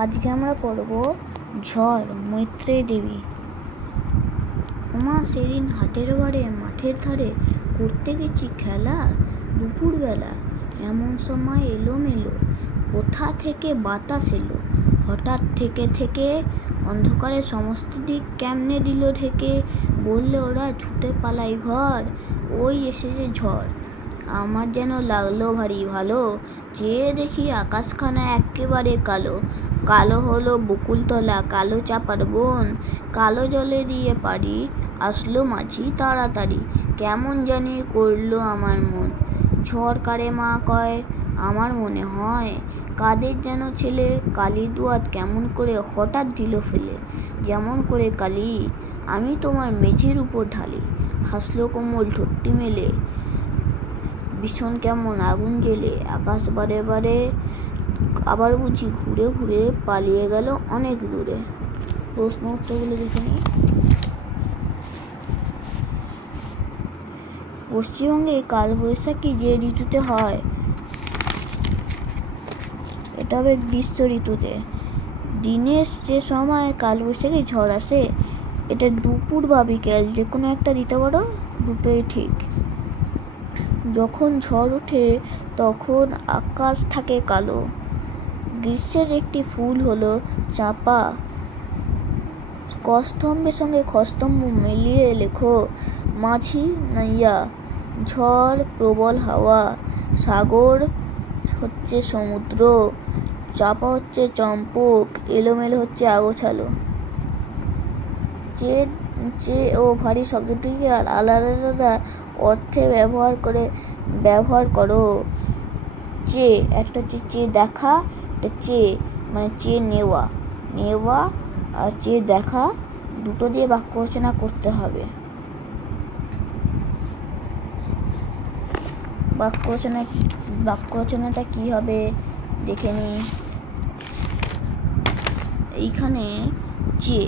আজকে আমরা পড়ব ঝড় মৈত্রেয়ী দেবী। ওমা সেদিন হাটের বারে মাঠের ধারে করতে গেছি খেলা, দুপুরবেলা এমন সময় এলোমেলো কোথা থেকে বাতাস এলো, হঠাৎ থেকে থেকে অন্ধকারে সমস্ত দিক কেমনে দিল ঢেকে। বললে ওরা ছুটে পালাই ঘর, ওই এসেছে ঝড়। আমার যেন লাগলো ভারী ভালো, চেয়ে দেখি আকাশখানা একেবারে কালো। কালো হলো বকুলতলা, কালো চাপার বন, কালো জলে দিয়ে পারি আসলো মাঝি তাড়াতাড়ি। কেমন জানি করলো আমার মন, ঝড় কারে মা কয় আমার মনে হয় কাদের যেন ছেলে। কালী দুয়াত কেমন করে হঠাৎ দিল ফেলে, যেমন করে কালী আমি তোমার মেঝের উপর ঢালি। হাসলো কোমল ঠোঁটটি মেলে, ভীষণ কেমন আগুন জেলে। আকাশ বারে বারে আবার বুঝি ঘুরে ঘুরে পালিয়ে গেল অনেক দূরে। প্রশ্ন উত্তরগুলো দেখে নিই। পশ্চিমবঙ্গে কালবৈশাখী যে ঋতুতে হয় এটা হবে গ্রীষ্ম ঋতুতে। দিনের যে সময় কালবৈশাখী ঝড় আসে এটা দুপুর বা বিকেল যে কোনো একটা দিতে পারো, দুটোই ঠিক। যখন ঝড় ওঠে তখন আকাশ থাকে কালো। গ্রীষ্মের একটি ফুল হলো চাঁপা। কস্তম্ভের সঙ্গে খস্তম্ভ মিলিয়ে লেখো মাঝি নাইয়া। ঝড় প্রবল হাওয়া, সাগর হচ্ছে সমুদ্র, চাপা হচ্ছে চম্পক, এলোমেলো হচ্ছে আগোছালো। চে ও ভারী শব্দটিকে আলাদা আলাদা অর্থে ব্যবহার করো। চে একটা হচ্ছে চে দেখা, একটা চে মানে চে নেওয়া আর চে দেখা, দুটো দিয়ে বাক্য রচনা করতে হবে। বাক্য রচনাটা কি হবে দেখে নি। এইখানে চে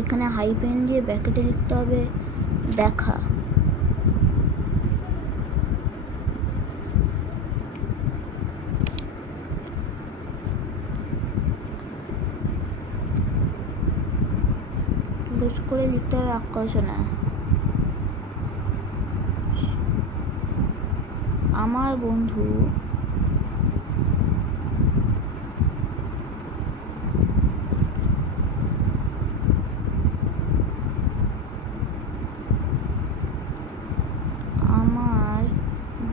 এখানে হাইপেন দিয়ে ব্র্যাকেটে লিখতে হবে দেখা। পুরুষ করে লিখতে হবে বাক্য রচনা। আমার বন্ধু আমার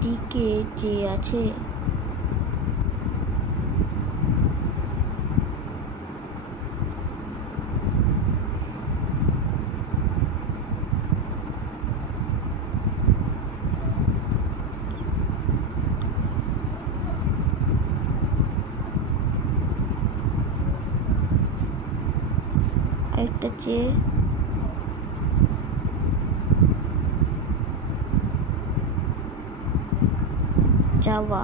দিকে চেয়ে আছে। আরেকটা চেয়ে যাওয়া।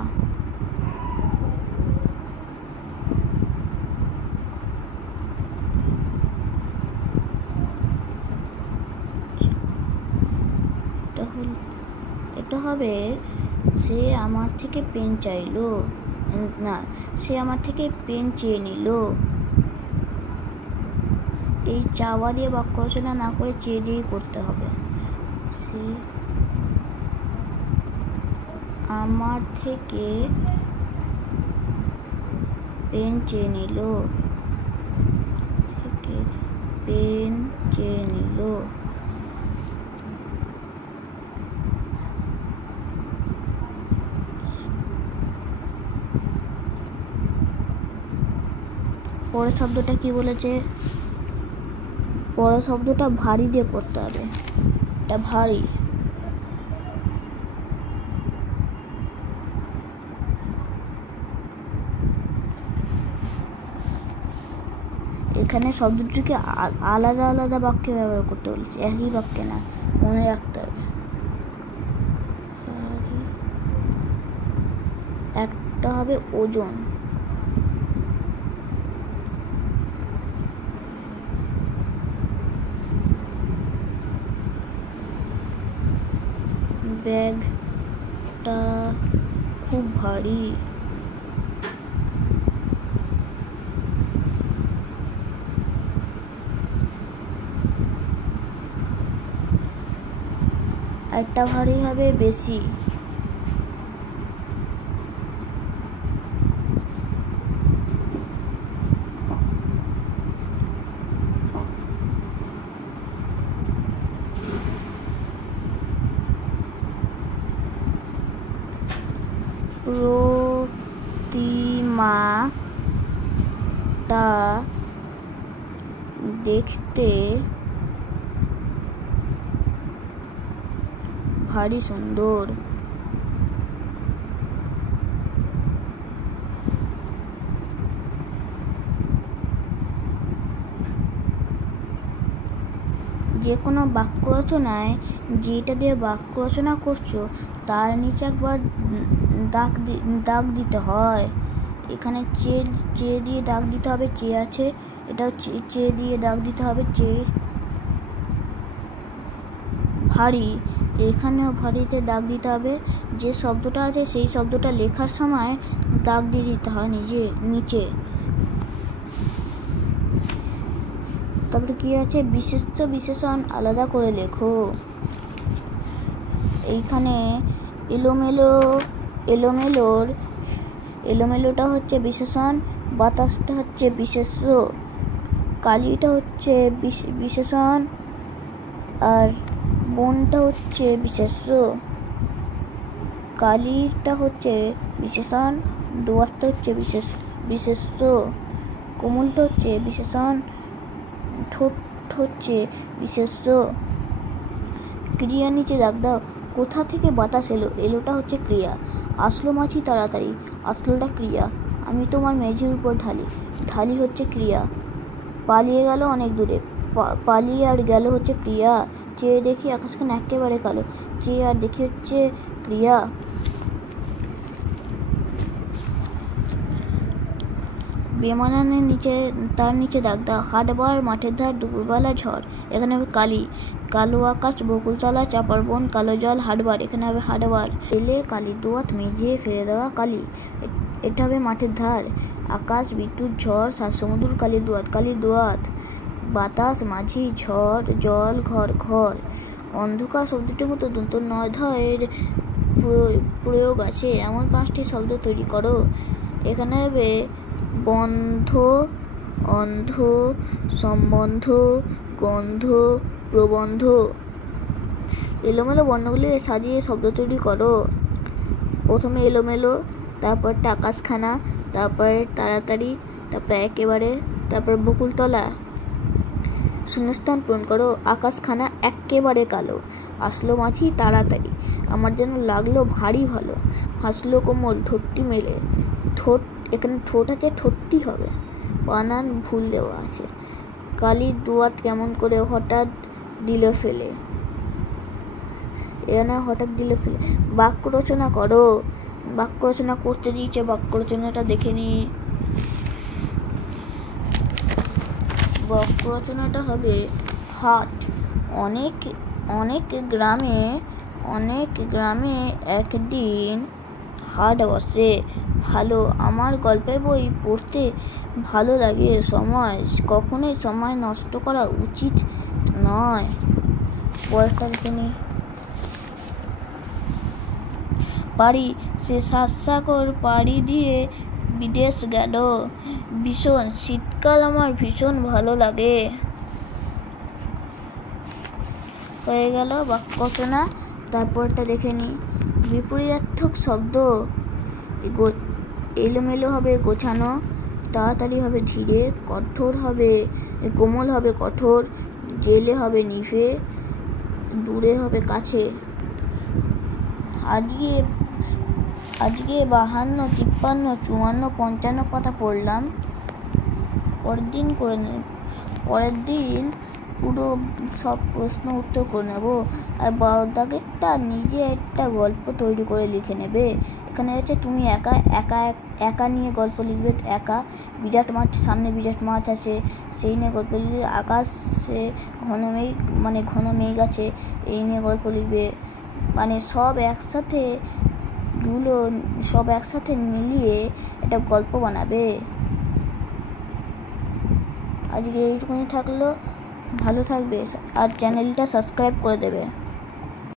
এটা হবে সে আমার থেকে পেন চাইলো না, সে আমার থেকে পেন চেয়ে নিল। এই চাওয়া দিয়ে বাক্য রচনা না করে চেয়ে দিয়েই করতে হবে। সে আমার থেকে পেন চেয়ে নিল, পরের শব্দটা কি বলেছে? পরের শব্দটা ভারী দিয়ে করতে হবে। এটা ভারী। এখানে শব্দটিকে আলাদা আলাদা বাক্যে ব্যবহার করতে বলেছে, একই বাক্যে না, মনে রাখতে হবে। একটা হবে ওজন, ব্যাগটা খুব ভারী। একটা ভারী হবে বেশি। প্রতিমাটা দেখতে ভারী সুন্দর। যে কোনো বাক্য রচনায় যেটা দিয়ে বাক্য রচনা করছো তার নিচে একবার দাগ দিতে হয়। এখানে চে দিয়ে দাগ দিতে হবে, চে আছে, এটাও চে দিয়ে দাগ দিতে হবে, চে ভারী, এখানেও ভারীতে দাগ দিতে হবে। যে শব্দটা আছে সেই শব্দটা লেখার সময় দাগ দিয়ে দিতে হয় নিচে। তারপরে কি আছে, বিশেষ্য বিশেষণ আলাদা করে লেখো। এইখানে এলোমেলোটা হচ্ছে বিশেষণ, বাতাসটা হচ্ছে বিশেষ্য, কালিটা হচ্ছে বিশেষণ, আর বনটা হচ্ছে বিশেষ্য। কালিটা হচ্ছে বিশেষণ, দোয়াতটা হচ্ছে বিশেষ্য, কোমলটা হচ্ছে বিশেষণ, ঠোঁট হচ্ছে বিশেষ্য। ক্রিয়া নিচে দাগ দাও। কোথা থেকে বাতাস এলো, এলোটা হচ্ছে ক্রিয়া। আসলো মাছি তাড়াতাড়ি, আসলোটা ক্রিয়া। আমি তোমার মেঝের উপর ঢালি হচ্ছে ক্রিয়া। পালিয়ে গেল অনেক দূরে, পালিয়ে আর গেল হচ্ছে ক্রিয়া। চেয়ে দেখি আকাশখান একেবারে কালো, চেয়ে আর দেখি হচ্ছে ক্রিয়া। বেমানানের তার নিচে দাগ দাও। হাটবার, মাঠের ধার, দুপুরবেলা, ঝড়, এখানে হবে কালি। কালো আকাশ, বকুলতলা, চাপার বন, কালো জল, হাটবার, এখানে হবে হাটবার। এলে কালি, দোয়াত মেঝে ফেলে দেওয়া কালি, এটা হবে মাঠের ধার। আকাশ, বিদ্যুৎ, ঝড়, সমুদ্র, কালির দোয়াত। বাতাস, মাঝি, ঝড়, জল, ঘর। অন্ধকার শব্দটির মতো দন্ত নয় ধয়ের প্রয়োগ আছে এমন 5টি শব্দ তৈরি করো। এখানে হবে বন্ধ, অন্ধ, সম্বন্ধ, গন্ধ, প্রবন্ধ। এলোমেলো বর্ণগুলি সাজিয়ে শব্দ তৈরি করো। প্রথমে এলোমেলো, তারপরটা আকাশখানা, তারপরে তাড়াতাড়ি, তারপরে একেবারে, তারপর বকুলতলা। শূন্যস্থান পূরণ করো। আকাশখানা একেবারে কালো, আসলো মাছি তাড়াতাড়ি, আমার যেন লাগলো ভারী ভালো, হাসলো কোমল ঠোঁটটি মেলে। ঠোঁট, এখানে ঠোঁট আছে, ঠোঁটটি হবে, বানান ভুল দেওয়া আছে। কালির দোয়াত কেমন করে হঠাৎ দিল ফেলে, এখানে হঠাৎ দিল ফেলে। বাক্য রচনা করো। বাক্য রচনা করতে দিয়েছে, বাক্য রচনাটা দেখে নি। বাক্য রচনাটা হবে হাট। অনেক গ্রামে একদিন হাট বসে। ভালো, আমার গল্পের বই পড়তে ভালো লাগে। কখনোই সময় নষ্ট করা উচিত নয়। পরেরটা দেখে নি। সে 7 সাগর পাড়ি দিয়ে বিদেশ গেল। ভীষণ, শীতকাল আমার ভীষণ ভালো লাগে। হয়ে গেল বাক্য রচনা। তারপরটা দেখে নি। বিপরীতার্থক শব্দ। এলোমেলো হবে গোছানো, তাড়াতাড়ি হবে ধীরে, কোমল হবে কঠোর, জেলে হবে নিভে, দূরে হবে কাছে। আজকে 52, 53, 54, 55 কথা পড়লাম। পরের দিন পুরো সব প্রশ্ন উত্তর করে নেব। আর 12 দাগেরটা নিজে একটা গল্প তৈরি করে লিখে নেবে। এখানে আছে তুমি একা নিয়ে গল্প লিখবে। একা, বিরাট মাঠ, সামনে বিরাট মাঠ আছে, সেই নিয়ে গল্প লিখবে। আকাশে ঘন মেঘ আছে, এই নিয়ে গল্প লিখবে। মানে সব একসাথে মিলিয়ে একটা গল্প বানাবে। আজকে এইটুকুনি থাকলো, ভালো থাকবে আর চ্যানেলটা সাবস্ক্রাইব করে দেবে।